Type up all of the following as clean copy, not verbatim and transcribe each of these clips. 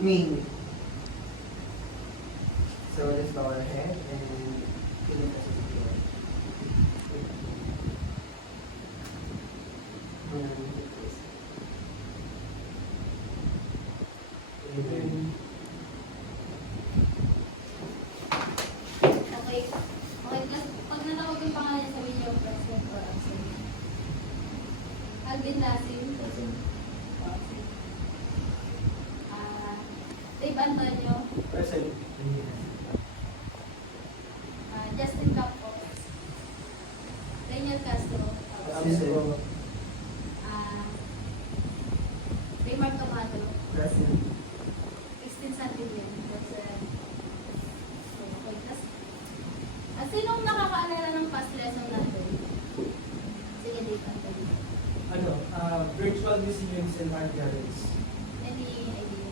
Ming. So let's bow our head and feel it as a secure. Amen. Okay. Okay, plus, pag natawag yung pangalan niya, sabihin niyo present or absent. Alvin Lasin. Present. Dave Antonio. Present. Justin Campos. Daniel Castro. Absent. Raymar Tomado. Present. Christine Santillan. Present. Okay, plus, sinong nakakaalala ng past lesson natin? Sige, Dave Antonio. Virtual museums and art galleries. Any idea?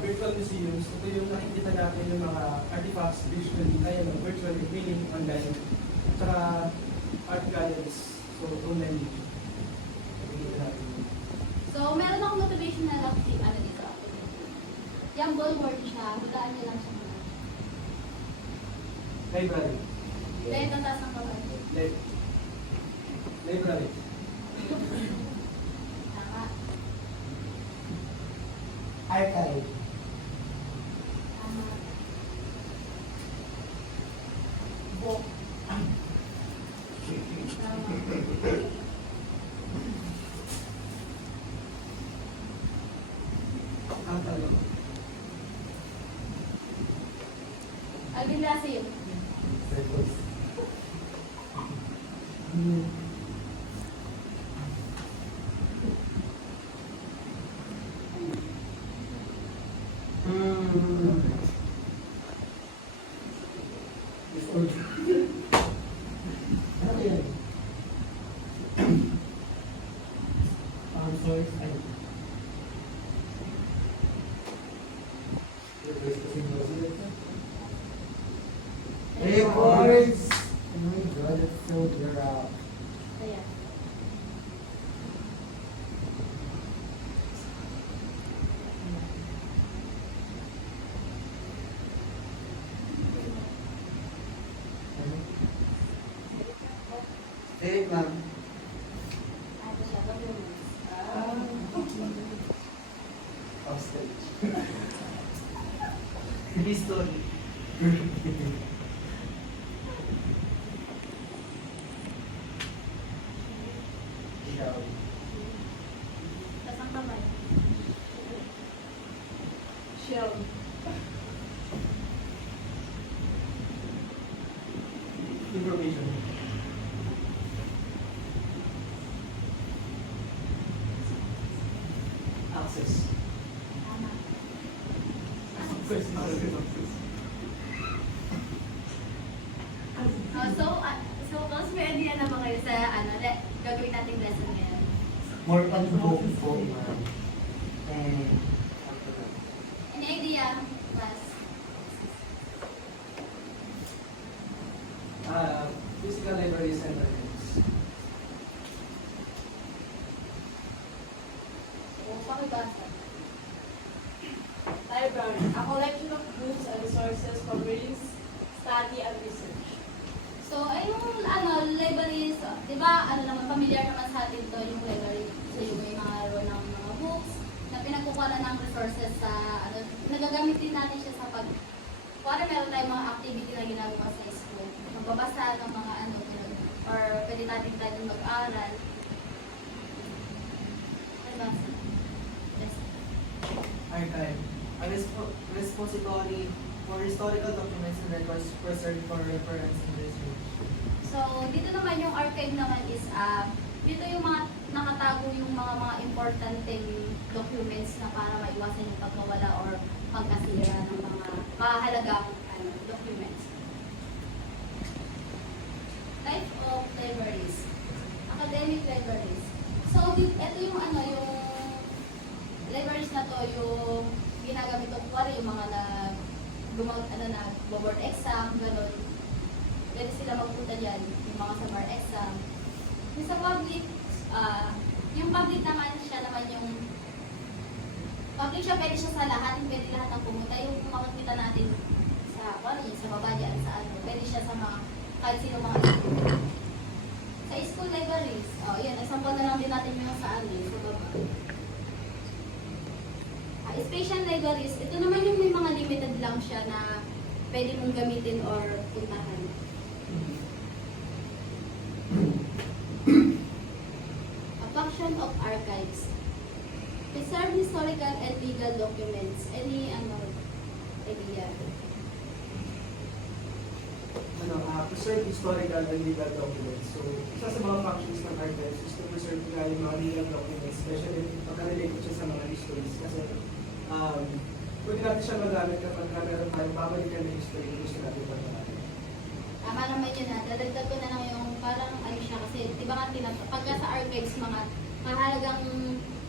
Virtual museums, ito yung nakikita natin yung mga artifacts visually, virtually, meaning online. At saka art galleries, so online. Nakikita natin. So, meron akong motivational ano dito. Yung ballboard siya, higaan niya lang siya muna. Library. Dahil tataas ng kamay. Library. Tama. Archive. Tama. Book. Tama. Catalog. Alvin Lasin. Circles. Ano yan? Source, ano? Reports! Oh my God, that's so rough. Ayan. Derek, ma'am. Ito siya, documents. Hostage. History. Ikaw. Taas ang kamay. Shell. Information. Access. Tama. Access. Access. So, cause may idea na ba kayo sa gagawin nating lesson ngayon? More on book po, ma'am. And, Any idea? Class? Physical libraries and archives. O, pakibasa. Library. A collection of books and resources for reading, study, and research. So, ay yung libraries, di ba, naman, familiar naman sa atin to yung library. So, yung may mga laro ng mga books, na pinagkukuha ng resources sa, nagagamit din natin siya sa kung meron tayong mga activity na ginagawa sa school. Magbabasa ng mga or pwede natin mag-aral. Diba? Yes. Archive, a repository for historical documents and records preserved for reference and research. So, dito naman yung archive naman is, dito yung mga nakatago yung mga importanteng documents na para maiwasan yung pagkawala or pagkasira ng mga mahalagang documents. Type of libraries. Academic libraries. So, ito yung yung libraries na to, yung ginagamit ko, kuwari yung mga nag-board exam, gano'n. Pwede sila magpunta dyan, yung mga sa bar exam. Yung sa public, yung public naman siya naman yung Public siya, pwede siya sa lahat, pwede lahat ng pumunta. Yung kung makikita natin sa, sa baba dyan, sa ano, pwede siya sa mga, kahit sino mga school. Sa school libraries, yan, example na lang din natin yung sa ano, sa baba. Special libraries, ito naman yung may mga limited lang siya na pwede mong gamitin or puntahan. A function of archives. Preserve historical and legal documents. Any idea? Preserve historical and legal documents. So, isa sa mga functions ng archives is to preserve nga yung mga legal documents, especially pagka-related siya sa mga histories. Kasi, pwede natin siya magamit kapag meron tayong babalikan na history kung gusto natin pag-aralan. Tama naman yun ha. Dadagdag ko na lang yung parang ano siya kasi, di ba nga pagka sa archives, mga mahalagang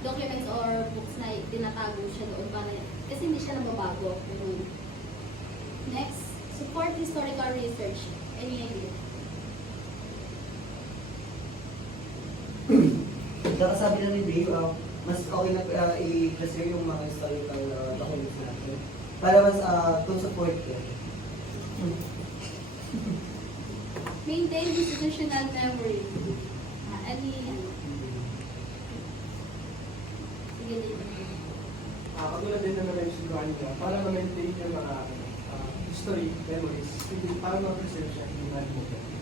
documents or books na tinatago siya doon para kasi hindi siya nababago. Next, support historical research. Any idea? Sabi na ni Dave, mas okay na i-preserve yung mga historical documents natin para mas to support yun. Maintain institutional memory. Sige din. Katulad din naman yung sinuhan niya, para ma-maintain yung mga history, memories, para ma-preserve siya, hindi ma-remove.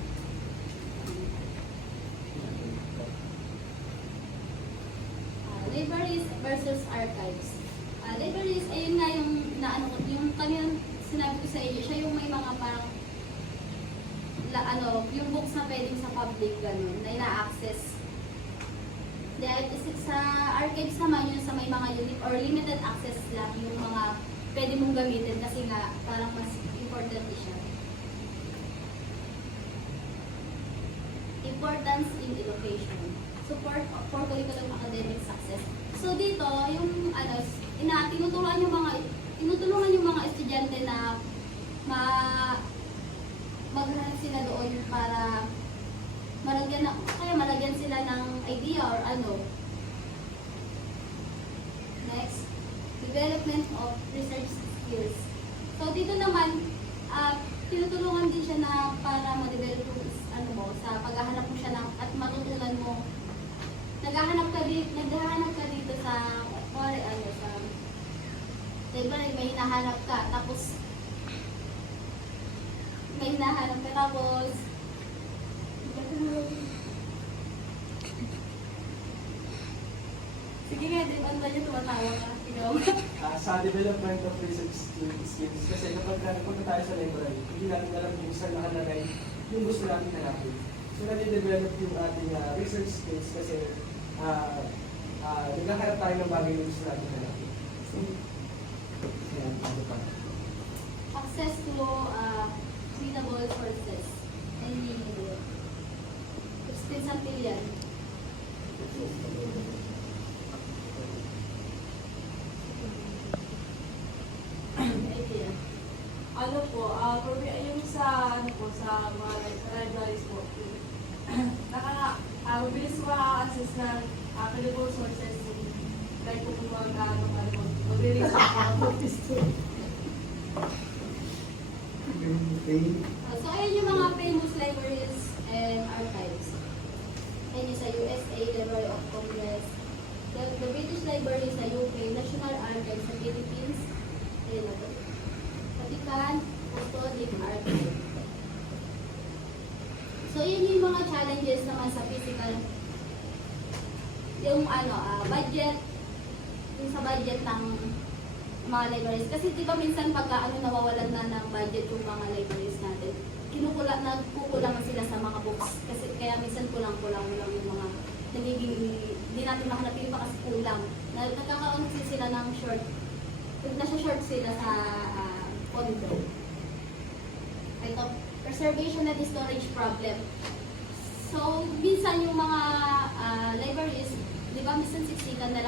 Libraries versus archives. Libraries, ayun nga yung naano ko, yung kanina sinabi ko sa inyo, siya yung may mga parang yung books na pwedeng sa public ganun, na ina-access. Dahil sa archives naman yun sa may mga unique or limited access lang yung mga pwede mong gamitin kasi nga parang mas important siya. Importance in education. Support for curriculum academic success. So dito, yung tinutulungan yung mga estudyante na maghanap sila doon para malagyan sila ng idea or ano. Next, development of research skills. So dito naman, tinutulungan din siya na para ma-develop sa paghahanap mo siya at matutunan mo. Naghahanap ka dito sa diba, may hinahanap ka tapos sige nga, di ba niyo tumatawa ka? Sa development of research skills, kasi kapag napunta tayo sa library, hindi natin alam kung saan nakalagay yung gusto natin hanapin. So, nade-develop yung ating research skills kasi nagkakaroon tayo ng bagay na gusto natin hanapin. Access to readable sources. Any Sampilan. Idea. Ano po, yung sa mga libraries po. Mabilis ko makaka-access ng credible sources like kung mag-release So, ayan yung mga famous libraries and archives. Ayan yung sa USA, Library of Congress, the British Library sa UK, National Archives sa Philippines, ayan na po. Vatican, Custodic Archive. So, yun yung mga challenges naman sa physical. Yung budget, yung sa budget ng mga libraries. Kasi di ba minsan pagka nawawalan na ng budget yung mga libraries natin, nagkukulang sila sa mga books. Kasi kaya minsan kulang-kulang lang yung mga nagiging, hindi natin mahanapin pa kasi kulang. Nagkakaroon kasi sila ng short, nasa-short sila sa pondo. Ito, preservation and storage problem. So, minsan yung mga libraries, di ba, minsan siksikan na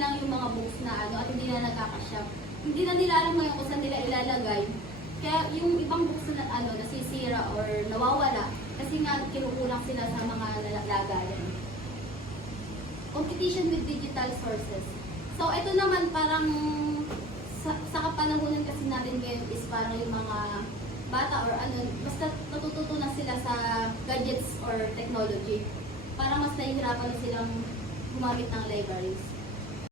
lang yung mga books na at hindi na nagkakasya. Hindi na nila alam ngayon kung saan nila ilalagay. Kaya yung ibang books na nasisira or nawawala, kasi nga kinukulang sila sa mga lagayan. Competition with digital sources. So, ito naman parang sa kapanahunan kasi natin ngayon is parang yung mga bata or ano, basta natututo na sila sa gadgets or technology. Parang mas nahihirapan na silang gumamit ng libraries.